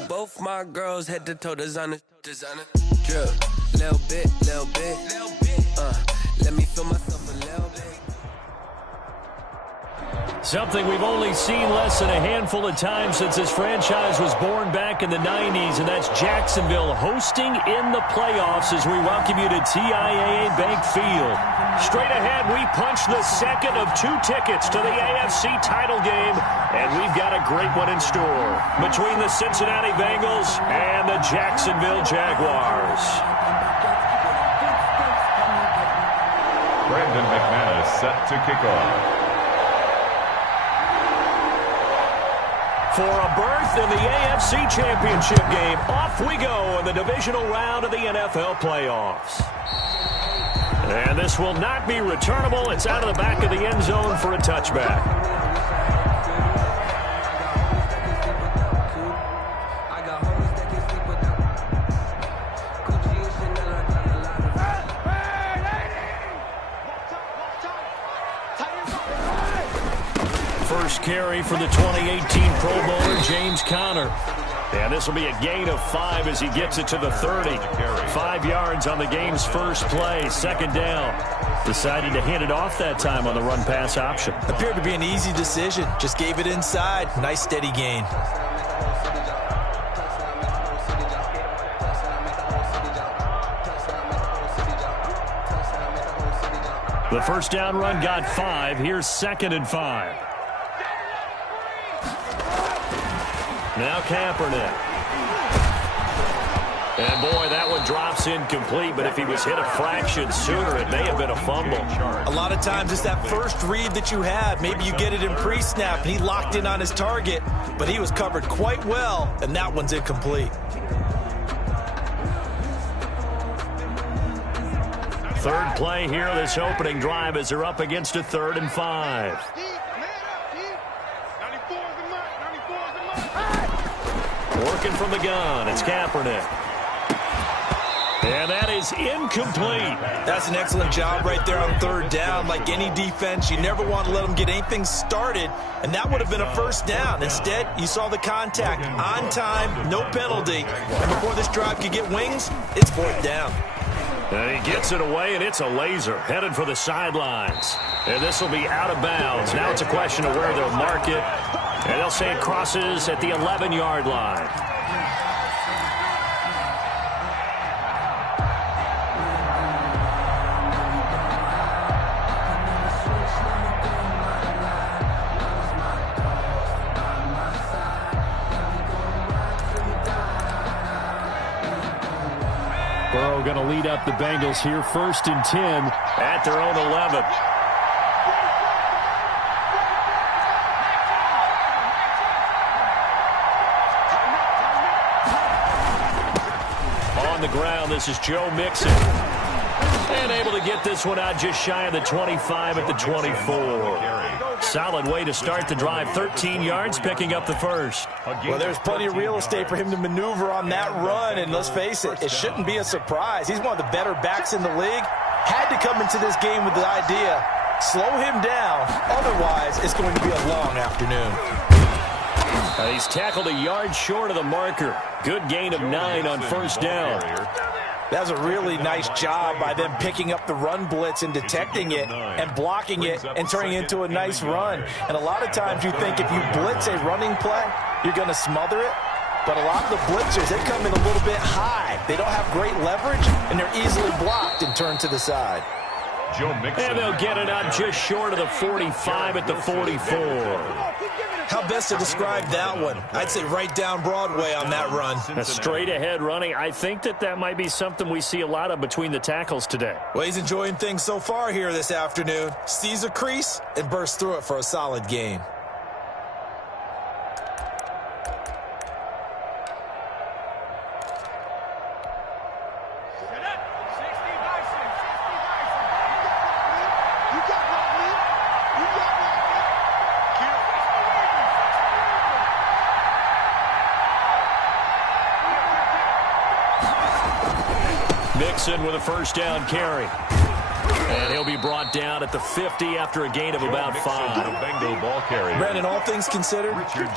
got both my girls head to toe designer. Drip, little bit. Let me feel myself a little bit. Something we've only seen less than a handful of times since this franchise was born back in the 90s, and that's Jacksonville hosting in the playoffs as we welcome you to TIAA Bank Field. Straight ahead, we punch the second of 2 tickets to the AFC title game, and we've got a great one in store between the Cincinnati Bengals and the Jacksonville Jaguars. Brandon McManus set to kick off. For a berth in the AFC Championship game, off we go in the divisional round of the NFL playoffs. And this will not be returnable. It's out of the back of the end zone for a touchback. First carry for the 2018 Pro Bowler, James Conner. And this will be a gain of 5 as he gets it to the 30. 5 yards on the game's first play, second down. Decided to hand it off that time on the run-pass option. Appeared to be an easy decision. Just gave it inside. Nice steady gain. The first down run got 5. Here's 2nd and 5. Now Kaepernick. And boy, that one drops incomplete, but if he was hit a fraction sooner, it may have been a fumble. A lot of times it's that first read that you have. Maybe you get it in pre-snap, and he locked in on his target, but he was covered quite well, and that one's incomplete. Third play here, this opening drive, as they're up against a 3rd and 5. Working from the gun, it's Kaepernick. And that is incomplete. That's an excellent job right there on 3rd down. Like any defense, you never want to let them get anything started, and that would have been a first down. Instead, you saw the contact on time, no penalty. And before this drive could get wings, it's 4th down. And he gets it away, and it's a laser headed for the sidelines. And this will be out of bounds. Now it's a question of where they'll mark it. And they'll say it crosses at the 11-yard line. Burrow going to lead up the Bengals here, 1st and 10 at their own 11. On the ground, this is Joe Mixon. And able to get this one out just shy of the 25 at the 24. Solid way to start the drive. 13 yards, picking up the first. Well, there's plenty of real estate for him to maneuver on that run, and let's face it, it shouldn't be a surprise. He's one of the better backs in the league. Had to come into this game with the idea, slow him down, otherwise it's going to be a long afternoon. He's tackled a yard short of the marker. Good gain of 9 on first down. That was a really nice job by them picking up the run blitz and detecting it and blocking it and turning it into a nice run. And a lot of times you think if you blitz a running play, you're going to smother it. But a lot of the blitzers, they come in a little bit high. They don't have great leverage, and they're easily blocked and turned to the side. And they'll get it up just short of the 45 at the 44. How best to describe that one? I'd say right down Broadway on that run. A straight ahead running. I think that might be something we see a lot of between the tackles today. Well, he's enjoying things so far here this afternoon. Sees a crease and bursts through it for a solid gain. Mixon with a first down carry. And he'll be brought down at the 50 after a gain of about 5. Bengal ball carrier. Brandon, all things considered,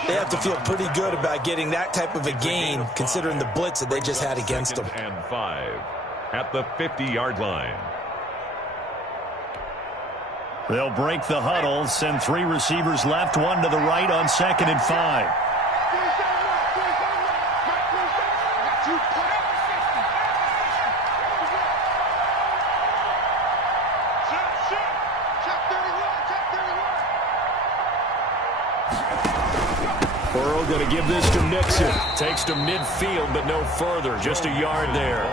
they have to feel pretty good about getting that type of a gain, considering the blitz that they just had against them. And 5 at the 50-yard line. They'll break the huddle, send 3 receivers left, 1 to the right on 2nd and 5. Burrow going to give this to Mixon. Takes to midfield, but no further. Just a yard there.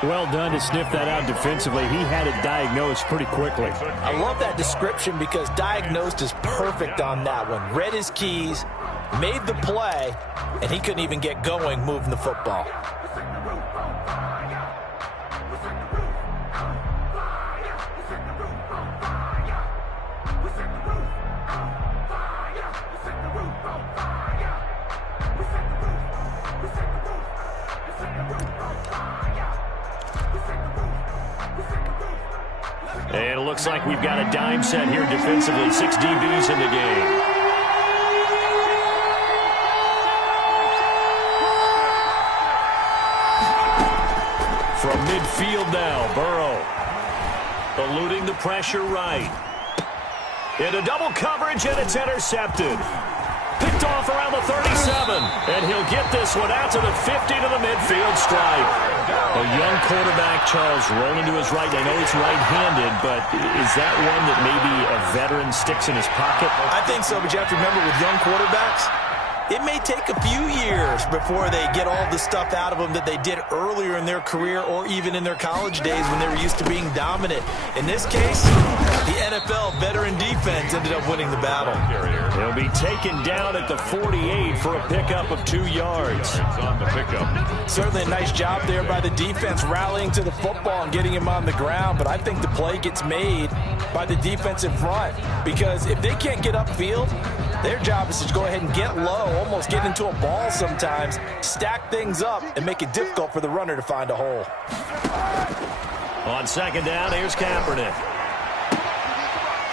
Well done to sniff that out defensively. He had it diagnosed pretty quickly. I love that description because diagnosed is perfect on that one. Read his keys, made the play, and he couldn't even get going moving the football. And it looks like we've got a dime set here defensively. 6 DBs in the game. From midfield now, Burrow. Eluding the pressure right. Into double coverage, and it's intercepted. Picked off around the 37. And he'll get this one out to the 50 to the midfield stripe. A young quarterback, Charles, rolling to his right. I know he's right-handed, but is that one that maybe a veteran sticks in his pocket? I think so, but you have to remember with young quarterbacks, it may take a few years before they get all the stuff out of them that they did earlier in their career or even in their college days when they were used to being dominant. In this case, the NFL veteran defense ended up winning the battle. He'll be taken down at the 48 for a pickup of 2 yards. On the pickup. Certainly a nice job there by the defense rallying to the football and getting him on the ground, but I think the play gets made by the defensive front because if they can't get upfield, their job is to go ahead and get low, almost get into a ball sometimes, stack things up, and make it difficult for the runner to find a hole. On 2nd down, here's Kaepernick.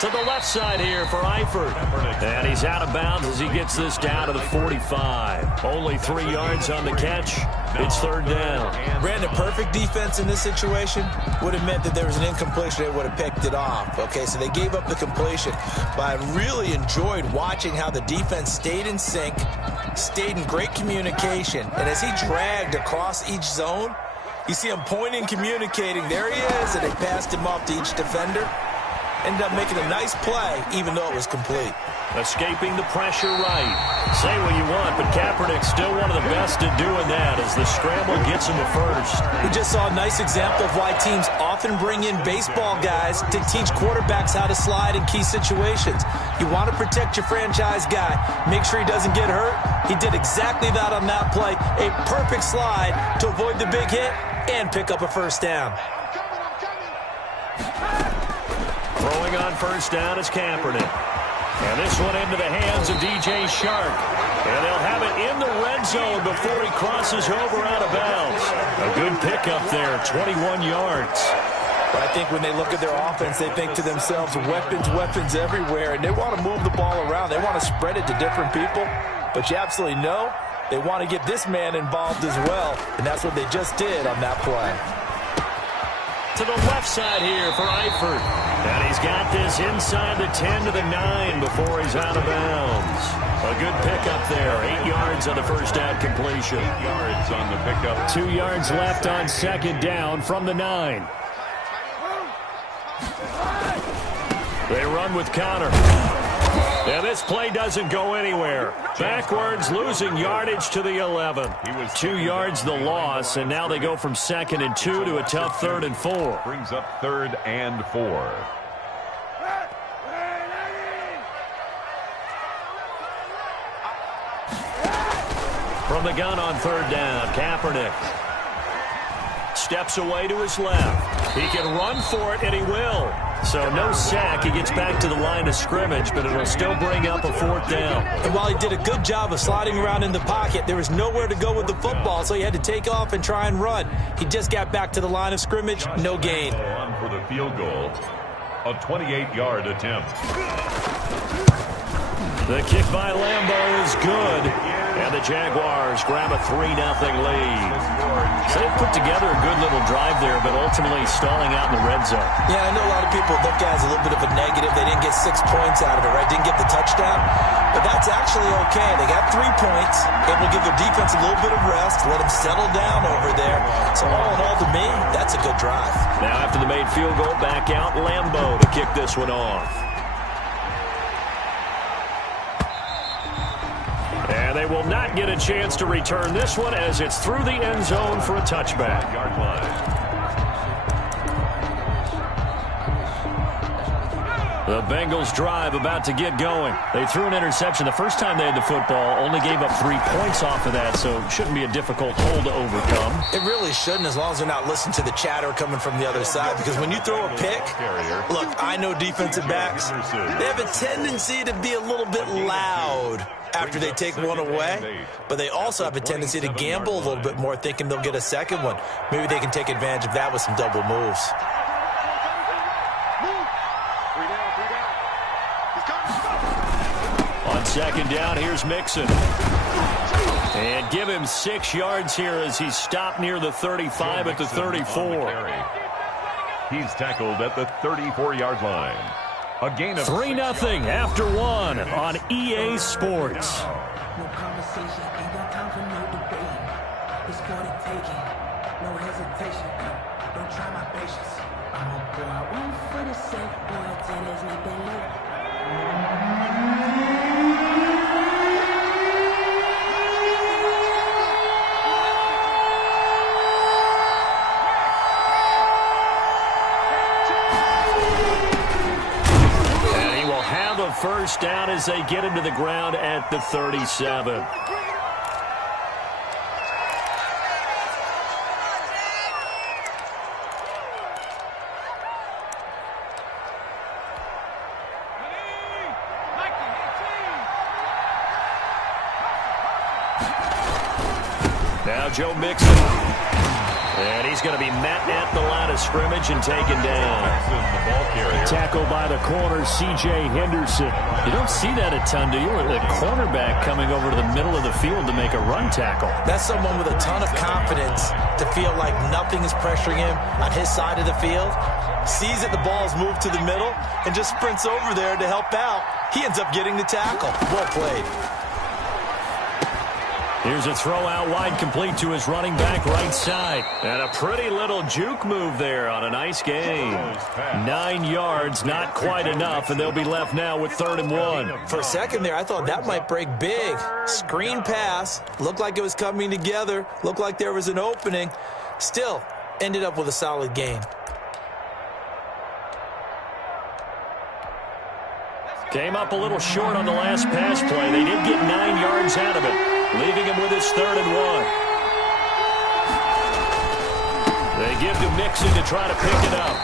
To the left side here for Eifert. And he's out of bounds as he gets this down to the 45. Only 3 yards on the catch. It's 3rd down. Brandon, perfect defense in this situation would have meant that there was an incompletion. They would have picked it off. Okay, so they gave up the completion. But I really enjoyed watching how the defense stayed in sync, stayed in great communication. And as he dragged across each zone, you see him pointing, communicating. There he is, and they passed him off to each defender. Ended up making a nice play, even though it was complete. Escaping the pressure right. Say what you want, but Kaepernick's still one of the best at doing that as the scramble gets him to first. We just saw a nice example of why teams often bring in baseball guys to teach quarterbacks how to slide in key situations. You want to protect your franchise guy. Make sure he doesn't get hurt. He did exactly that on that play. A perfect slide to avoid the big hit and pick up a 1st down. Throwing on 1st down is Kaepernick. And this one into the hands of DJ Shark. And they'll have it in the red zone before he crosses over out of bounds. A good pickup there, 21 yards. But I think when they look at their offense, they think to themselves, weapons everywhere. And they want to move the ball around. They want to spread it to different people. But you absolutely know they want to get this man involved as well. And that's what they just did on that play. To the left side here for Eifert. And he's got this inside the 10 to the 9 before he's out of bounds. A good pickup there. 8 yards on the 1st down completion. 8 yards on the pickup. 2 yards left on 2nd down from the 9. They run with Connor. And this play doesn't go anywhere. Backwards, losing yardage to the 11. 2 yards the loss, and now they go from 2nd and 2 to a tough 3rd and 4. Brings up 3rd and 4. From the gun on 3rd down, Kaepernick. steps away to his left. He can run for it, and he will. So no sack. He gets back to the line of scrimmage, but it'll still bring up a 4th down. And while he did a good job of sliding around in the pocket, there was nowhere to go with the football, so he had to take off and try and run. He just got back to the line of scrimmage, no gain. On for the field goal, a 28-yard attempt. The kick by Lambeau is good. And the Jaguars grab a 3-0 lead. So they put together a good little drive there, but ultimately stalling out in the red zone. Yeah, I know a lot of people look at it as a little bit of a negative. They didn't get 6 points out of it, right? Didn't get the touchdown. But that's actually okay. They got 3 points. It will give their defense a little bit of rest, let them settle down over there. So all in all, to me, that's a good drive. Now after the made field goal, back out Lambeau to kick this one off. And they will not get a chance to return this one as it's through the end zone for a touchback. Yard line. The Bengals drive about to get going. They threw an interception the first time they had the football, only gave up 3 points off of that, so it shouldn't be a difficult hole to overcome. It really shouldn't, as long as they're not listening to the chatter coming from the other side, because when you throw a pick, look, I know defensive backs, they have a tendency to be a little bit loud after they take one away, but they also have a tendency to gamble a little bit more, thinking they'll get a second one. Maybe they can take advantage of that with some double moves. On 2nd down, here's Mixon. And give him 6 yards here as he's stopped near the 35 at the 34. He's tackled at the 34-yard line. A gain of 3-0 after 1 on EA Sports. No conversation, ain't got time for no debate. It's for the taking, no hesitation. Don't try my patience. I'ma pour out one for the sake, boy, till there's nothing left. First down as they get him to the ground at the 37. Now Joe Mixon. And he's going to be met at the line of scrimmage and taken down. Tackled by the corner, C.J. Henderson. You don't see that a ton, do you? The cornerback coming over to the middle of the field to make a run tackle. That's someone with a ton of confidence to feel like nothing is pressuring him on his side of the field. Sees that the ball's moved to the middle and just sprints over there to help out. He ends up getting the tackle. Well played. Here's a throw out wide, complete to his running back right side. And a pretty little juke move there on a nice gain. 9 yards, not quite enough, and they'll be left now with 3rd and 1. For a second there, I thought that might break big. Screen pass, looked like it was coming together, looked like there was an opening. Still, ended up with a solid gain. Came up a little short on the last pass play. They did get 9 yards out of it, leaving him with his 3rd and 1. They give to Mixon to try to pick it up.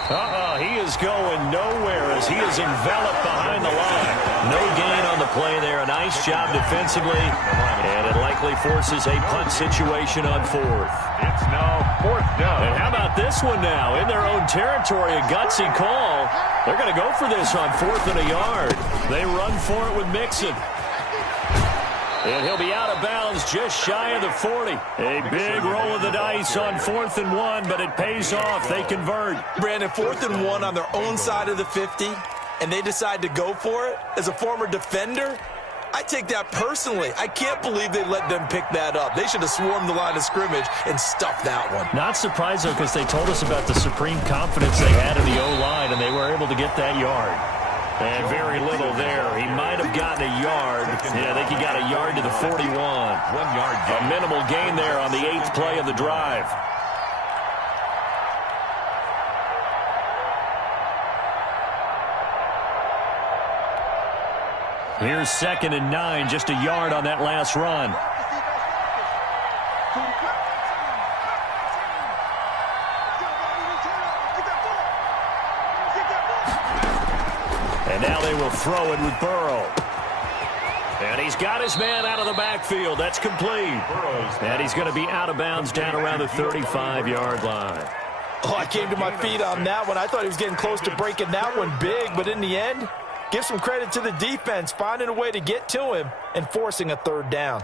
He is going nowhere as he is enveloped behind the line. No gain on the play there. A nice job defensively, and it likely forces a punt situation on 4th. It's now 4th down. And how about this one now? In their own territory, a gutsy call. They're going to go for this on 4th and a yard. They run for it with Mixon. And he'll be out of bounds just shy of the 40. A big roll of the dice on 4th and 1, but it pays off. They convert. Brandon, 4th and 1 on their own side of the 50, and they decide to go for it. As a former defender, I take that personally. I can't believe they let them pick that up. They should have swarmed the line of scrimmage and stuffed that one. Not surprised, though, because they told us about the supreme confidence they had in the O-line, and they were able to get that yard. And very little there. He might have gotten a yard. Yeah, I think he got a yard to the 41. 1 yard gain. A minimal gain there on the 8th play of the drive. Here's 2nd and 9, just a yard on that last run. And now they will throw it with Burrow. And he's got his man out of the backfield. That's complete. And he's going to be out of bounds down around the 35-yard line. Oh, I came to my feet on that one. I thought he was getting close to breaking that one big, but in the end, give some credit to the defense, finding a way to get to him and forcing a third down.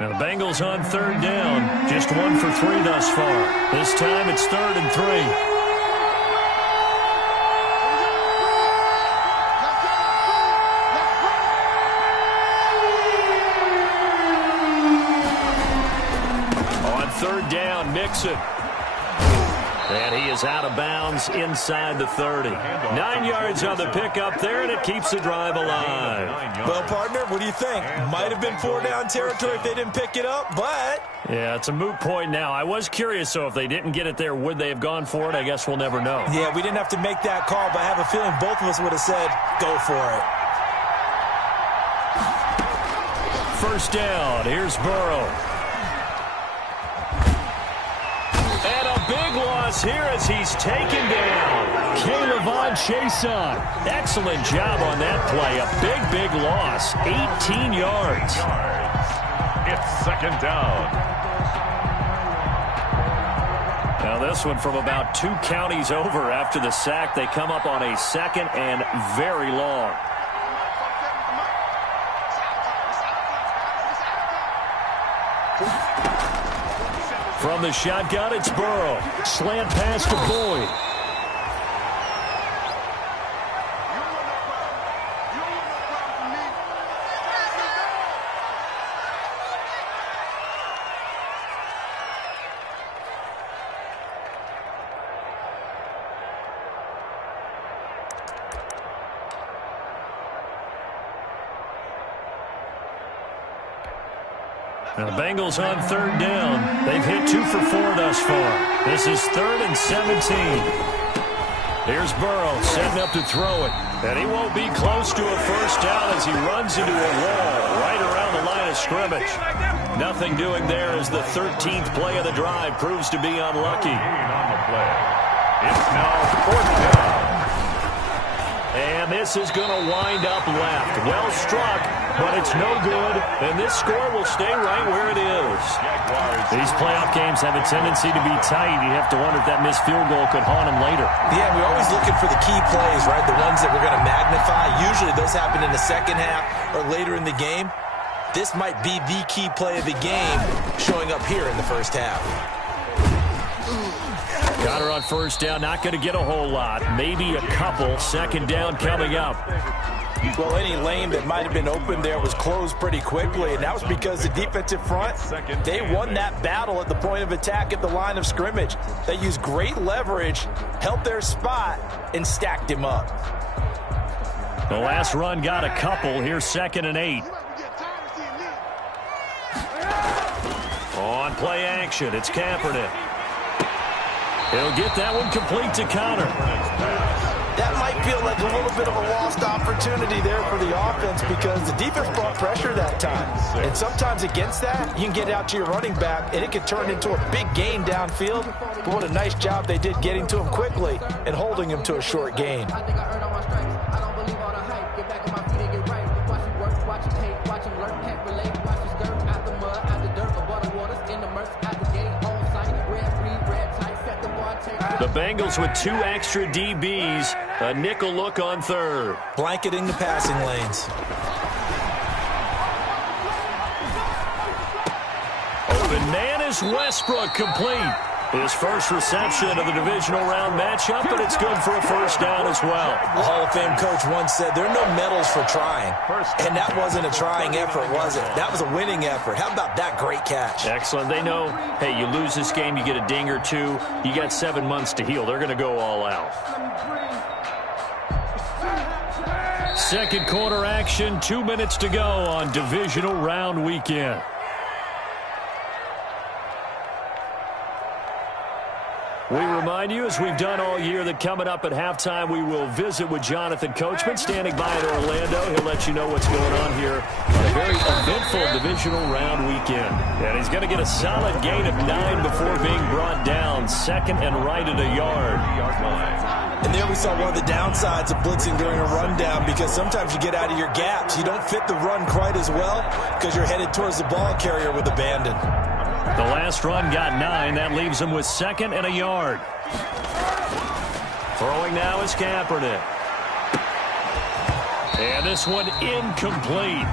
Now the Bengals on third down, just 1 for 3 thus far. This time it's 3rd and 3. Third down, Mixon. And he is out of bounds inside the 30. 9 yards on the pickup there, and it keeps the drive alive. Well, partner, what do you think? Might have been 4-down territory if they didn't pick it up, but... Yeah, it's a moot point now. I was curious, so if they didn't get it there, would they have gone for it? I guess we'll never know. Yeah, we didn't have to make that call, but I have a feeling both of us would have said, go for it. First down, here's Burrow. Big loss here as he's taken down. Caleb Chason. Excellent job on that play. A big loss. 18 yards. It's 2nd down. Now this one from about 2 counties over after the sack. They come up on a 2nd and very long. From the shotgun, it's Burrow. Slant pass to Boyd. Now the Bengals on third down. They've hit 2 for 4 thus far. This is 3rd and 17. Here's Burrow setting up to throw it. And he won't be close to a first down as he runs into a wall right around the line of scrimmage. Nothing doing there as the 13th play of the drive proves to be unlucky. On the play. It's now 4th down. And this is going to wind up left. Well struck, but it's no good. And this score will stay right where it is. These playoff games have a tendency to be tight. You have to wonder if that missed field goal could haunt them later. Yeah, we're always looking for the key plays, right? The ones that we're going to magnify. Usually those happen in the second half or later in the game. This might be the key play of the game showing up here in the first half. Got her on first down. Not going to get a whole lot. Maybe a couple. 2nd down coming up. Well, any lane that might have been open there was closed pretty quickly, and that was because the defensive front, they won that battle at the point of attack at the line of scrimmage. They used great leverage, held their spot, and stacked him up. The last run got a couple. Here's 2nd and 8. On play action, it's Kaepernick. He'll get that one complete to Connor. That might feel like a little bit of a lost opportunity there for the offense because the defense brought pressure that time. And sometimes against that, you can get out to your running back, and it could turn into a big gain downfield. But what a nice job they did getting to him quickly and holding him to a short gain. The Bengals with 2 extra DBs. A nickel look on third. Blanketing the passing lanes. Open man is Westbrook, complete. His first reception of the divisional round matchup, and it's good for a first down as well. A Hall of Fame coach once said there are no medals for trying. And that wasn't a trying effort, was it? That was a winning effort. How about that great catch? Excellent. They know, hey, you lose this game, you get a ding or 2. You got 7 months to heal. They're going to go all out. Second quarter action, 2 minutes to go on divisional round weekend. We remind you, as we've done all year, that coming up at halftime, we will visit with Jonathan Coachman, standing by in Orlando. He'll let you know what's going on here on a very eventful divisional round weekend. And he's going to get a solid gain of 9 before being brought down, second and right at a yard. And there we saw one of the downsides of blitzing during a rundown, because sometimes you get out of your gaps. You don't fit the run quite as well because you're headed towards the ball carrier with abandon. The last run got 9. That leaves him with second and a yard. Throwing now is Kaepernick. And this one incomplete.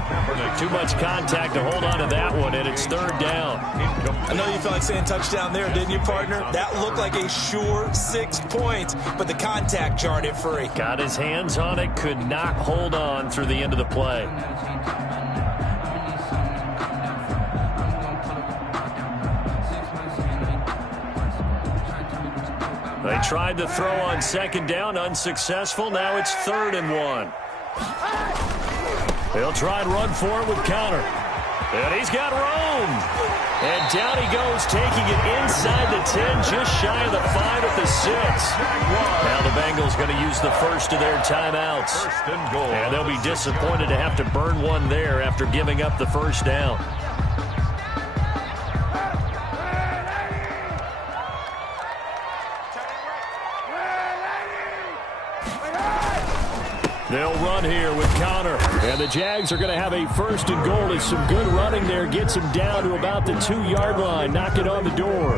Too much contact to hold on to that one, and it's third down. I know you felt like saying touchdown there, didn't you, partner? That looked like a sure 6 points, but the contact jarred it free. Got his hands on it, could not hold on through the end of the play. They tried to throw on second down, unsuccessful. Now it's 3rd and 1. They'll try and run for it with Conner. And he's got room. And down he goes, taking it inside the 10, just shy of the 5 at the 6. Now the Bengals going to use the first of their timeouts. And they'll be disappointed to have to burn one there after giving up the first down. They'll run here with Conner. And the Jags are going to have a 1st and goal. It's some good running there. Gets him down to about the 2-yard line. Knock it on the door.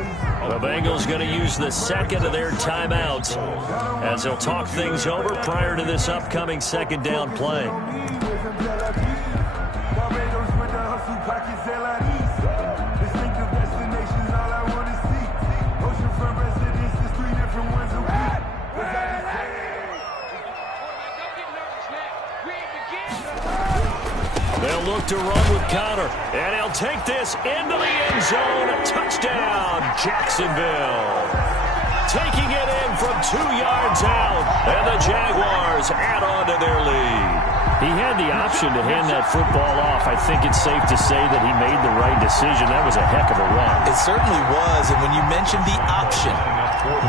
The Bengals going to use the second of their timeouts as they'll talk things over prior to this upcoming second down play. They'll look to run with Conner, and he'll take this into the end zone. A touchdown, Jacksonville. Taking it in from 2 yards out, and the Jaguars add on to their lead. He had the option to hand that football off. I think it's safe to say that he made the right decision. That was a heck of a run. It certainly was, and when you mentioned the option,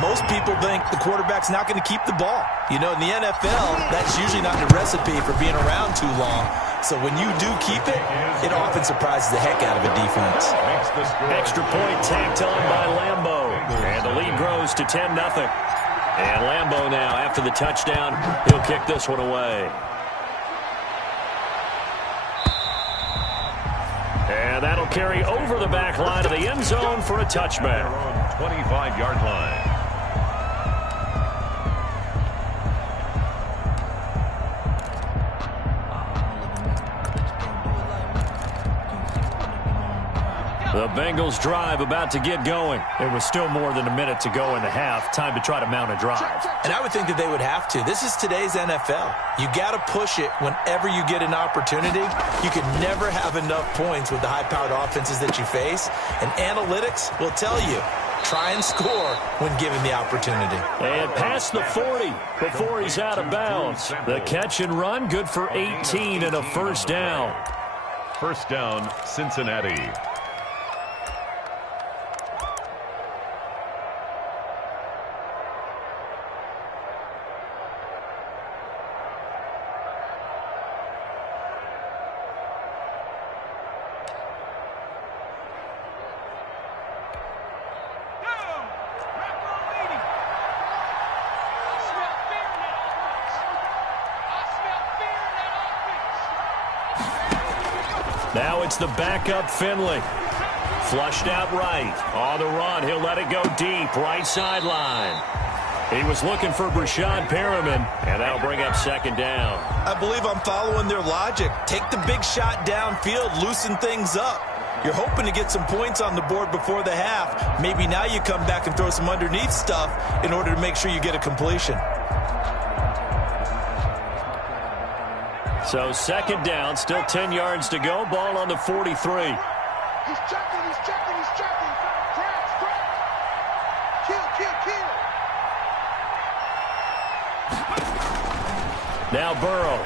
most people think the quarterback's not going to keep the ball. You know, in the NFL, that's usually not the recipe for being around too long. So when you do keep it, it often surprises the heck out of a defense. Extra point tacked on by Lambeau. And the lead grows to 10-0. And Lambeau now, after the touchdown, he'll kick this one away. And that'll carry over the back line of the end zone for a touchback. 25-yard line. The Bengals drive about to get going. There was still more than a minute to go in the half. Time to try to mount a drive. And I would think that they would have to. This is today's NFL. You got to push it whenever you get an opportunity. You can never have enough points with the high-powered offenses that you face. And analytics will tell you, try and score when given the opportunity. And past the 40 before he's out of bounds. The catch and run, good for 18 and a first down. First down, Cincinnati. Now it's the backup Finley. Flushed out right. On the run, he'll let it go deep. Right sideline. He was looking for Brashad Perriman, and that'll bring up second down. I believe I'm following their logic. Take the big shot downfield, loosen things up. You're hoping to get some points on the board before the half. Maybe now you come back and throw some underneath stuff in order to make sure you get a completion. So second down, still 10 yards to go. Ball on the 43. He's checking, he's checking, he's checking. Crack. Kill. Now Burrow.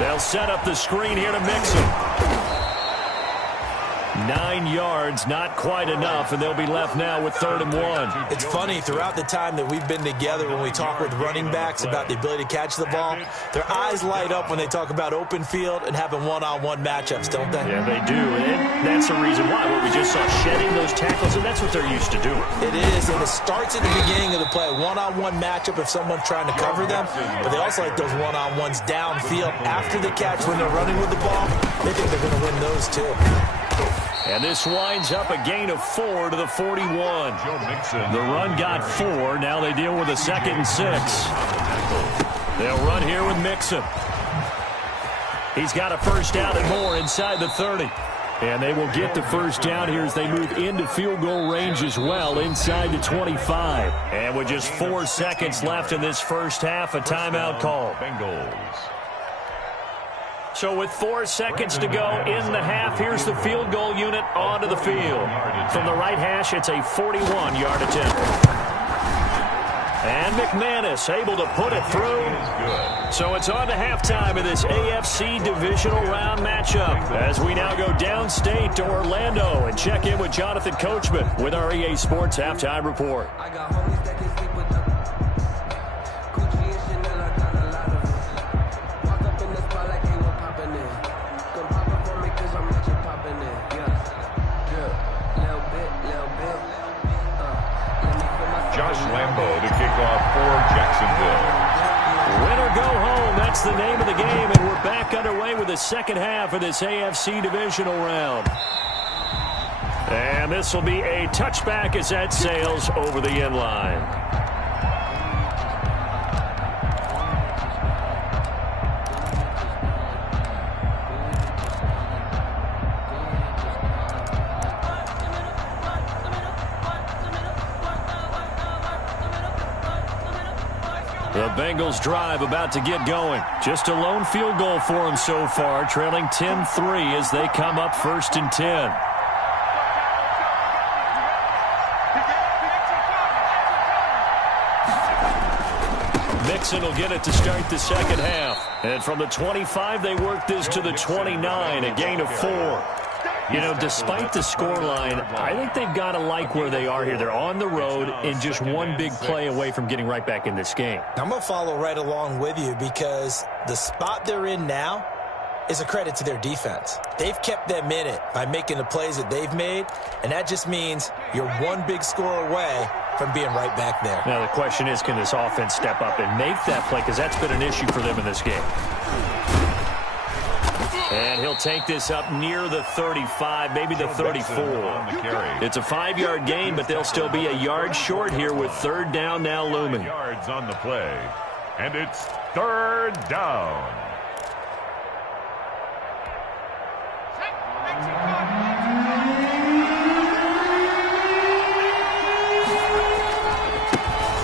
They'll set up the screen here to mix him. 9 yards, not quite enough, and they'll be left now with 3rd and 1. It's funny, throughout the time that we've been together, when we talk with running backs about the ability to catch the ball, their eyes light up when they talk about open field and having one-on-one matchups, don't they? Yeah, they do, and that's the reason why. What we just saw, shedding those tackles, and that's what they're used to doing. It is, and it starts at the beginning of the play, one-on-one matchup if someone's trying to cover them, but they also like those one-on-ones downfield after the catch when they're running with the ball. They think they're going to win those too. And this winds up a gain of 4 to the 41. The run got 4. Now they deal with a 2nd and 6. They'll run here with Mixon. He's got a first down and more inside the 30. And they will get the first down here as they move into field goal range as well inside the 25. And with just 4 seconds left in this first half, a timeout call. Bengals. So with 4 seconds to go in the half, here's the field goal unit onto the field. From the right hash, it's a 41-yard attempt. And McManus able to put it through. So it's on to halftime of this AFC divisional round matchup as we now go downstate to Orlando and check in with Jonathan Coachman with our EA Sports Halftime Report. I got homies that can sleep with the Gucci and Chanel, I got a lot of them. Walk up in the spot like they were popping in. Come pop up for me cause I'm not you popping in. Yeah, little bit. Let me put my Josh Lambo to kick off for Jacksonville. Win or go home, that's the name of the game, and we're back underway with the second half of this AFC divisional round. And this will be a touchback as that sails over the end line. The Bengals drive about to get going. Just a lone field goal for them so far, trailing 10-3 as they come up 1st and 10. Mixon will get it to start the second half. And from the 25, they work this to the 29, a gain of 4. You know, despite the scoreline, I think they've got to like where they are here. They're on the road and just one big play away from getting right back in this game. I'm going to follow right along with you because the spot they're in now is a credit to their defense. They've kept them in it by making the plays that they've made, and that just means you're one big score away from being right back there. Now, the question is, can this offense step up and make that play? Because that's been an issue for them in this game. And he'll take this up near the 35, maybe the 34. It's a 5-yard gain, but they'll still be a yard short here with 3rd down now looming. Yards on the play, and it's 3rd down.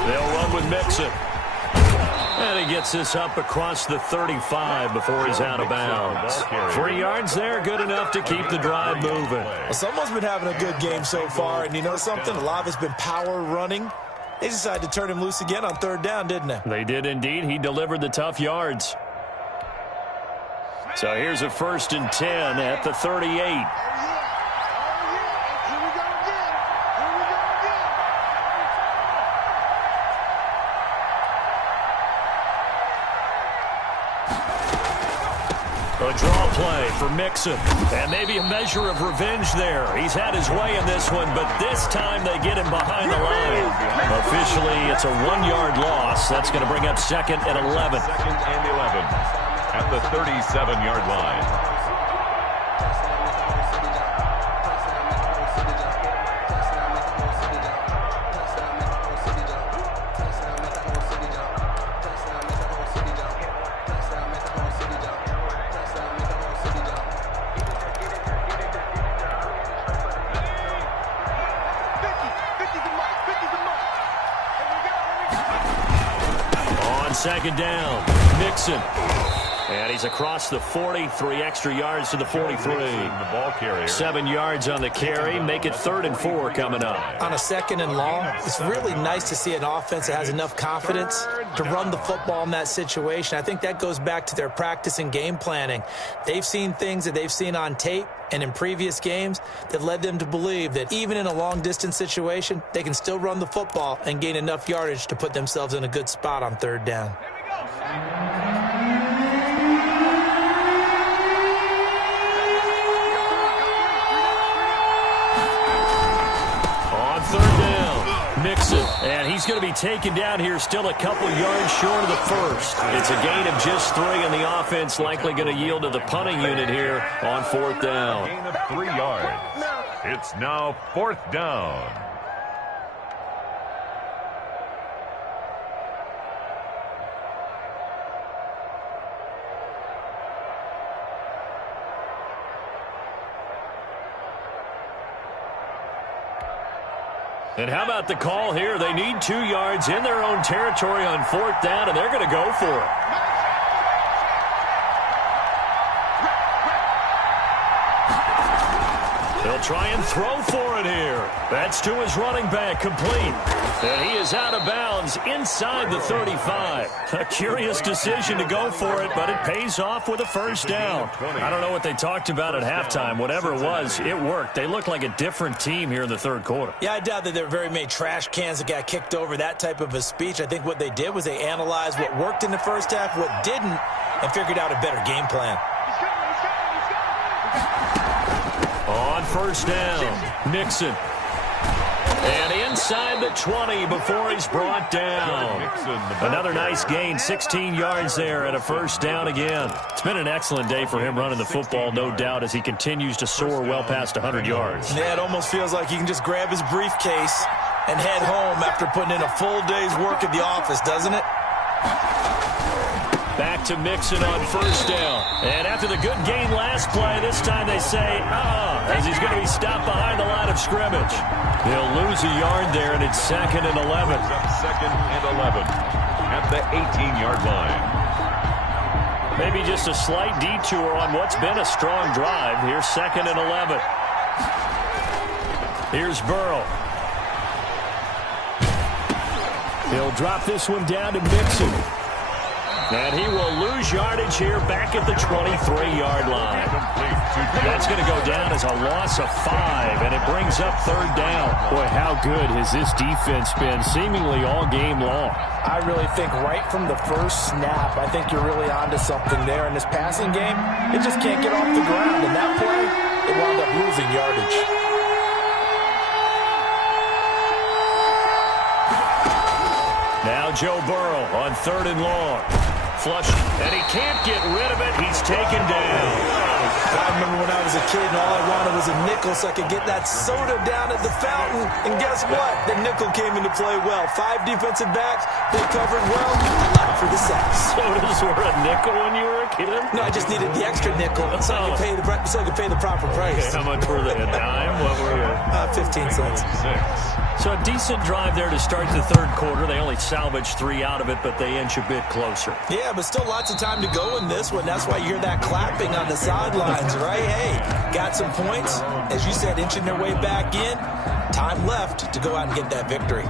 They'll run with Mixon. And he gets this up across the 35 before he's out of bounds. 3 yards there, good enough to keep the drive moving. Well, someone's been having a good game so far, and you know something? A lot of it's been power running. They decided to turn him loose again on 3rd down, didn't they? They did indeed. He delivered the tough yards. So here's a 1st and 10 at the 38. A draw play for Mixon. And maybe a measure of revenge there. He's had his way in this one, but this time they get him behind the line. Officially, it's a 1-yard loss. That's going to bring up 2nd and 11. 2nd and 11 at the 37-yard line. On 2nd down, Mixon. And he's across the 40, 3 extra yards to the 43. The ball carrier. 7 yards on the carry, make it 3rd and 4 coming up. On a 2nd and long, it's really nice to see an offense that has enough confidence to run the football in that situation. I think that goes back to their practice and game planning. They've seen things that they've seen on tape and in previous games that led them to believe that even in a long-distance situation, they can still run the football and gain enough yardage to put themselves in a good spot on 3rd down. Mixon, and he's going to be taken down here, still a couple yards short of the first. It's a gain of just 3, and the offense likely going to yield to the punting unit here on 4th down. Gain of 3 yards. It's now 4th down. And how about the call here? They need 2 yards in their own territory on 4th down, and they're going to go for it. They'll try and throw for it here. That's to his running back, complete. And he is out of bounds inside the 35. A curious decision to go for it, but it pays off with a 1st down. I don't know what they talked about at halftime. Whatever it was, it worked. They look like a different team here in the 3rd quarter. Yeah, I doubt that there were very many trash cans that got kicked over, that type of a speech. I think what they did was they analyzed what worked in the first half, what didn't, and figured out a better game plan. On 1st down, Mixon. And inside the 20 before he's brought down. Another nice gain, 16 yards there and a 1st down again. It's been an excellent day for him running the football, no doubt, as he continues to soar well past 100 yards. Yeah, it almost feels like he can just grab his briefcase and head home after putting in a full day's work at the office, doesn't it? Back to Mixon on 1st down. And after the good gain last play, this time they say, as he's going to be stopped behind the line of scrimmage. He'll lose a yard there, and it's 2nd and 11. 2nd and 11 at the 18-yard line. Maybe just a slight detour on what's been a strong drive. Here's 2nd and 11. Here's Burrow. He'll drop this one down to Mixon. And he will lose yardage here back at the 23-yard line. That's going to go down as a loss of 5, and it brings up 3rd down. Boy, how good has this defense been seemingly all game long? I really think right from the first snap, I think you're really onto something there in this passing game. It just can't get off the ground. In that play, it wound up losing yardage. Now Joe Burrow on 3rd and long. Flush, and he can't get rid of it. He's taken down. I remember when I was a kid and all I wanted was a nickel so I could get that soda down at the fountain. And guess what? The nickel came into play well. 5 defensive backs, they covered well. A lot for the sacks. Sodas were a nickel when you were a kid? No, I just needed the extra nickel so I could pay the proper price. Okay, how much were they? A dime? What were you? 15 cents. So a decent drive there to start the 3rd quarter. They only salvaged 3 out of it, but they inch a bit closer. Yeah, but still lots of time to go in this one. That's why you hear that clapping on the sidelines, right? Hey, got some points. As you said, inching their way back in. Time left to go out and get that victory.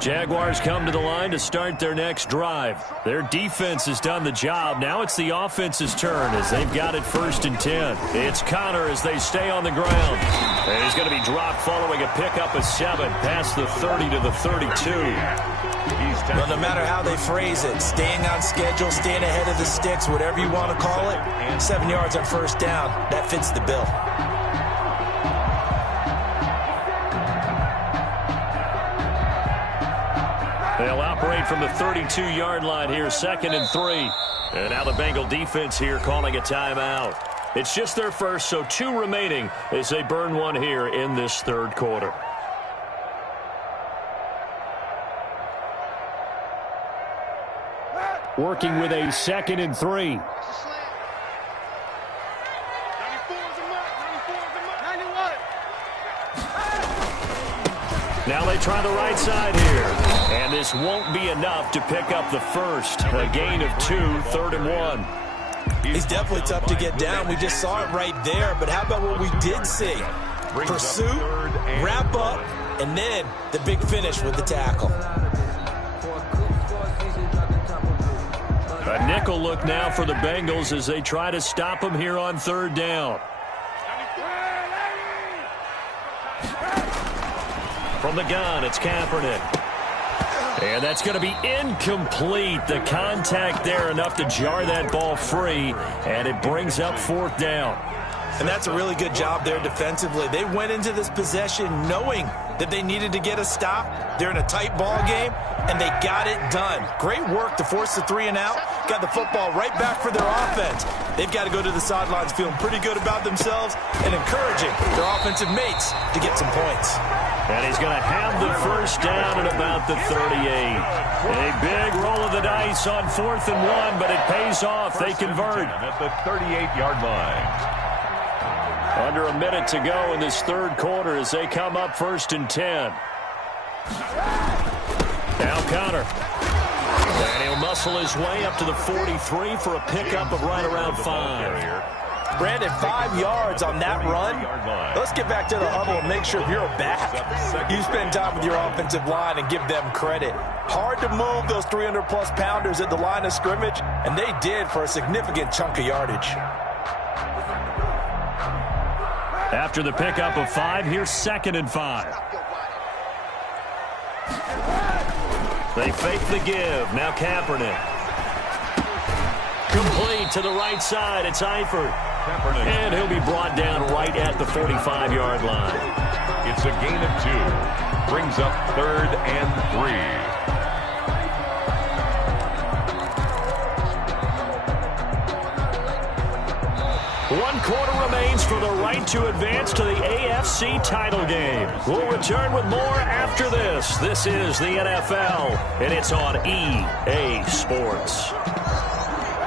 Jaguars come to the line to start their next drive. Their defense has done the job. Now it's the offense's turn as they've got it 1st and 10. It's Connor as they stay on the ground. And he's going to be dropped following a pickup of 7 past the 30 to the 32. Well, no matter how they phrase it, staying on schedule, staying ahead of the sticks, whatever you want to call it, 7 yards on 1st down, that fits the bill. They'll operate from the 32-yard line here, 2nd and 3. And now the Bengal defense here calling a timeout. It's just their first, so 2 remaining as they burn one here in this 3rd quarter. Working with a 2nd and 3. Now they try the right side here. And this won't be enough to pick up the first. A gain of 2, 3rd and 1. He's definitely tough to get down. We just saw it right there. But how about what we did see? Pursuit, wrap up, and then the big finish with the tackle. A nickel look now for the Bengals as they try to stop him here on 3rd down. From the gun, it's Kaepernick. And that's going to be incomplete. The contact there enough to jar that ball free, and it brings up 4th down. And that's a really good job there defensively. They went into this possession knowing that they needed to get a stop. They're in a tight ball game, and they got it done. Great work to force the 3 and out. Got the football right back for their offense. They've got to go to the sidelines feeling pretty good about themselves and encouraging their offensive mates to get some points. And he's going to have the first down at about the 38. A big roll of the dice on 4th and 1, but it pays off. They convert. At the 38-yard line. Under a minute to go in this 3rd quarter as they come up 1st and 10. Now Connor. And he'll muscle his way up to the 43 for a pickup of right around 5. Brandon, 5 yards on that run. Let's get back to the huddle and make sure you're back. You spend time with your offensive line and give them credit. Hard to move those 300-plus pounders at the line of scrimmage, and they did for a significant chunk of yardage. After the pickup of 5, here's 2nd and 5. They fake the give. Now Kaepernick. Complete to the right side. It's Eifert. And he'll be brought down right at the 45-yard line. It's a gain of 2. Brings up 3rd and 3. 1 quarter remains for the right to advance to the AFC title game. We'll return with more after this. This is the NFL, and it's on EA Sports.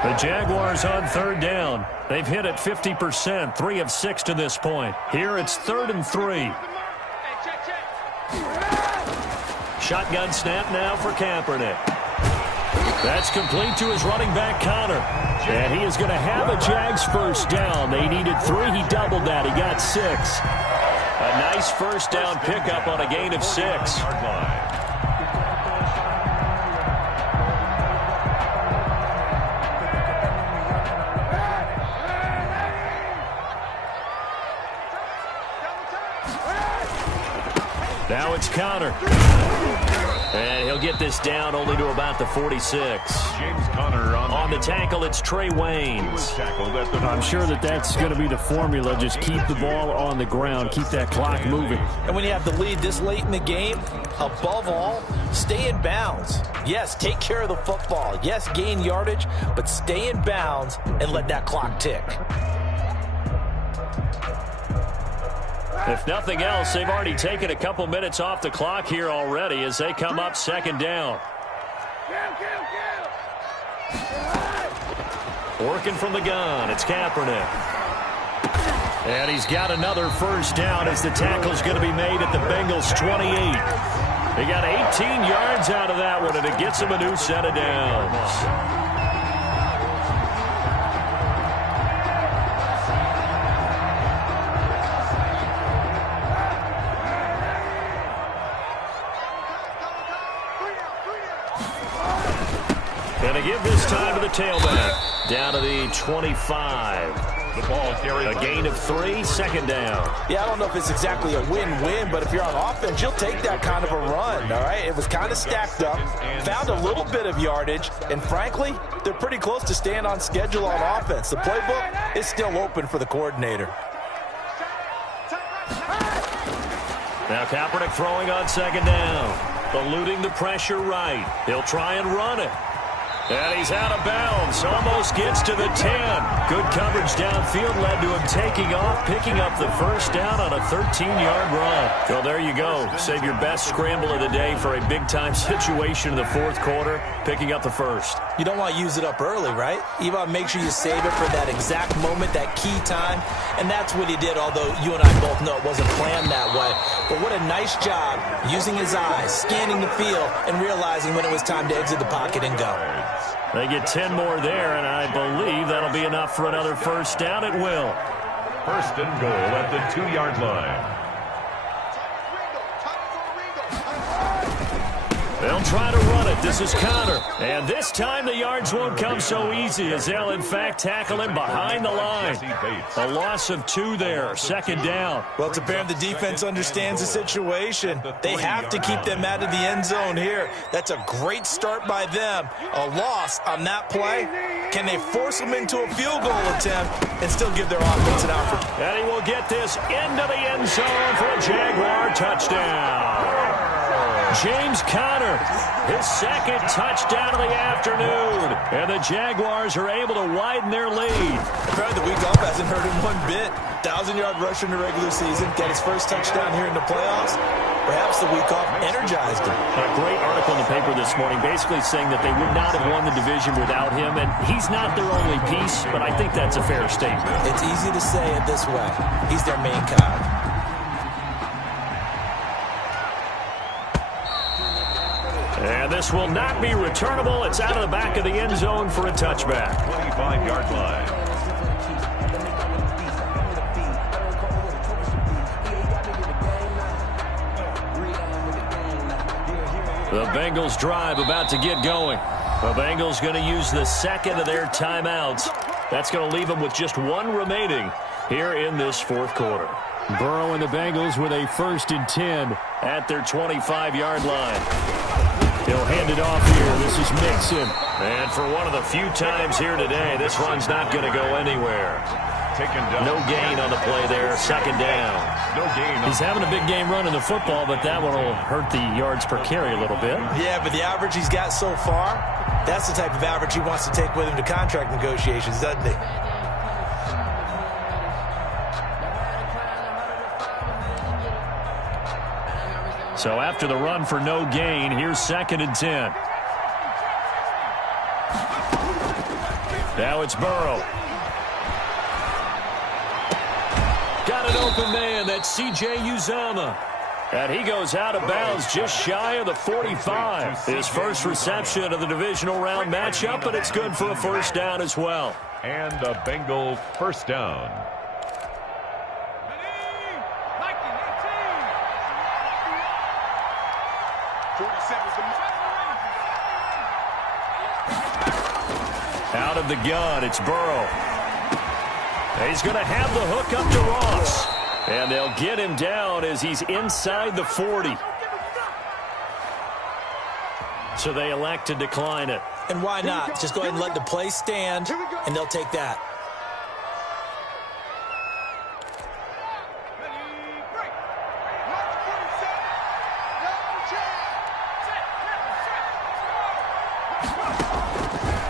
The Jaguars on 3rd down. They've hit it 50%, 3 of 6 to this point. Here it's 3rd and 3. Shotgun snap now for Kaepernick. That's complete to his running back, Connor. And he is going to have a Jags first down. They needed 3. He doubled that. He got 6. A nice first down pickup on a gain of 6. Now it's Connor. And he'll get this down only to about the 46. James Conner on the tackle. It's Trey Waynes. I'm sure that's going to be the formula. Just keep the ball on the ground. Keep that clock moving. And when you have the lead this late in the game, above all, stay in bounds. Yes, take care of the football. Yes, gain yardage, but stay in bounds and let that clock tick. If nothing else, they've already taken a couple minutes off the clock here already as they come up 2nd down. Working from the gun, it's Kaepernick. And he's got another first down as the tackle's going to be made at the Bengals' 28. They got 18 yards out of that one, and it gets them a new set of downs. Going to give this time to the tailback. Down to the 25. The ball carried. A gain of 3, 2nd down. Yeah, I don't know if it's exactly a win-win, but if you're on offense, you'll take that kind of a run, all right? It was kind of stacked up, found a little bit of yardage, and frankly, they're pretty close to staying on schedule on offense. The playbook is still open for the coordinator. Now Kaepernick throwing on 2nd down. Eluding the pressure right. He'll try and run it. And he's out of bounds. Almost gets to the 10. Good coverage downfield led to him taking off, picking up the first down on a 13-yard run. So there you go. Save your best scramble of the day for a big-time situation in the fourth quarter, picking up the first. You don't want to use it up early, right? You want to make sure you save it for that exact moment, that key time. And that's what he did, although you and I both know it wasn't planned that way. But what a nice job using his eyes, scanning the field, and realizing when it was time to exit the pocket and go. They get 10 more there, and I believe that'll be enough for another first down. It will. First and goal at the 2-yard line. They'll try to run it. This is Connor. And this time the yards won't come so easy as they'll, in fact, tackle him behind the line. A loss of 2 there. Second down. Well, it's apparent the defense understands the situation. They have to keep them out of the end zone here. That's a great start by them. A loss on that play. Can they force them into a field goal attempt and still give their offense an opportunity? And he will get this into the end zone for a Jaguar touchdown. James Conner, his second touchdown of the afternoon. And the Jaguars are able to widen their lead. The week off hasn't hurt him one bit. 1,000-yard rusher in the regular season. Got his first touchdown here in the playoffs. Perhaps the week off energized him. A great article in the paper this morning basically saying that they would not have won the division without him. And he's not their only piece, but I think that's a fair statement. It's easy to say it this way. He's their main cog. And this will not be returnable. It's out of the back of the end zone for a touchback. 25-yard line. The Bengals drive about to get going. The Bengals going to use the second of their timeouts. That's going to leave them with just 1 remaining here in this fourth quarter. Burrow and the Bengals with a 1st and 10 at their 25-yard line. He'll hand it off here. This is Mixon. And for one of the few times here today, this run's not going to go anywhere. No gain on the play there. Second down. No gain. He's having a big game running the football, but that one will hurt the yards per carry a little bit. Yeah, but the average he's got so far, that's the type of average he wants to take with him to contract negotiations, doesn't he? So after the run for no gain, here's 2nd and 10. Now it's Burrow. Got an open man. That's C.J. Uzomah. And he goes out of bounds just shy of the 45. His first reception of the divisional round matchup, but it's good for a first down as well. And a Bengal first down. Out of the gun, it's Burrow. He's going to have the hook up to Ross. And they'll get him down as he's inside the 40. So they elect to decline it. And why not? Just go ahead and let the play stand, and they'll take that.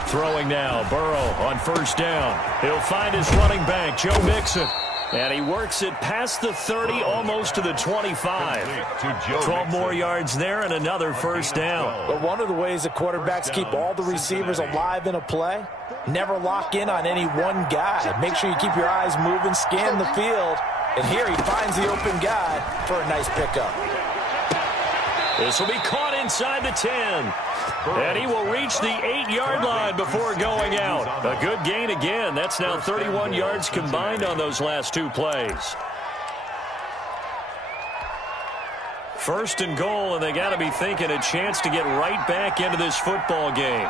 Throwing now, Burrow on first down. He'll find his running back, Joe Mixon. And he works it past the 30, almost to the 25. 12 more yards there and another first down. But one of the ways that quarterbacks keep all the receivers alive in a play, never lock in on any one guy. Make sure you keep your eyes moving, scan the field. And here he finds the open guy for a nice pickup. This will be caught inside the 10. And he will reach the 8-yard line before going out. A good gain again. That's now 31 yards combined on those last 2 plays. First and goal, and they got to be thinking a chance to get right back into this football game.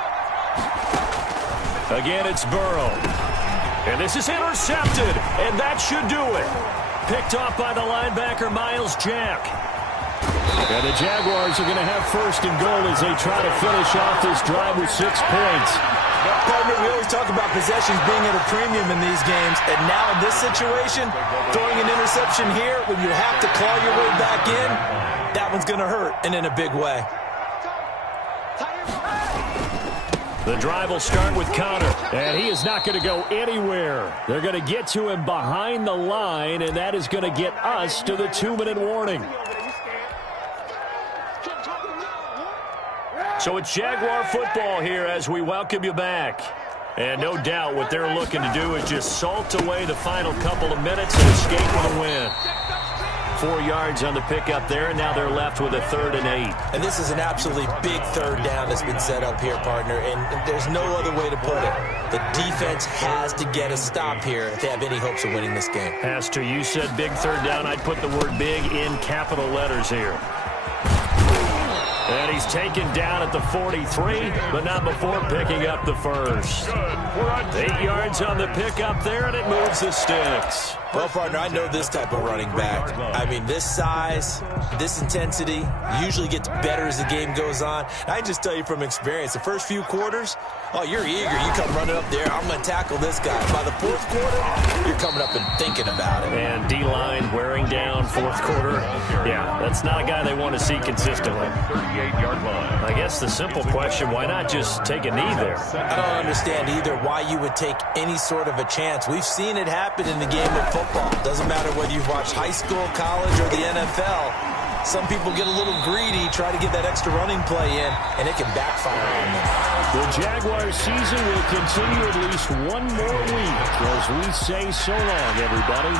Again, it's Burrow. And this is intercepted, and that should do it. Picked off by the linebacker, Miles Jack. And the Jaguars are going to have first and goal as they try to finish off this drive with 6 points. Partner, we always talk about possessions being at a premium in these games. And now in this situation, throwing an interception here when you have to claw your way back in, that one's going to hurt, and in a big way. The drive will start with Connor. And he is not going to go anywhere. They're going to get to him behind the line, and that is going to get us to the 2-minute warning. So it's Jaguar football here as we welcome you back. And no doubt what they're looking to do is just salt away the final couple of minutes and escape with a win. 4 yards on the pickup there, and now they're left with a 3rd and 8. And this is an absolutely big 3rd down that's been set up here, partner, and there's no other way to put it. The defense has to get a stop here if they have any hopes of winning this game. Pastor, you said big 3rd down. I'd put the word big in capital letters here. And he's taken down at the 43, but not before picking up the first. 8 yards on the pickup there, and it moves the sticks. Well, partner, I know this type of running back. I mean, this size, this intensity usually gets better as the game goes on. And I just tell you from experience, the first few quarters, oh, you're eager. You come running up there, I'm going to tackle this guy. By the 4th quarter, you're coming up and thinking about it. And D-line wearing down 4th quarter. Yeah, that's not a guy they want to see consistently. 38-yard line. I guess the simple question, why not just take a knee there? I don't understand either why you would take any sort of a chance. We've seen it happen in the game of football. Doesn't matter whether you've watched high school, college, or the NFL. Some people get a little greedy, try to get that extra running play in, and it can backfire on them. The Jaguars season will continue at least one more week as we say so long, everybody.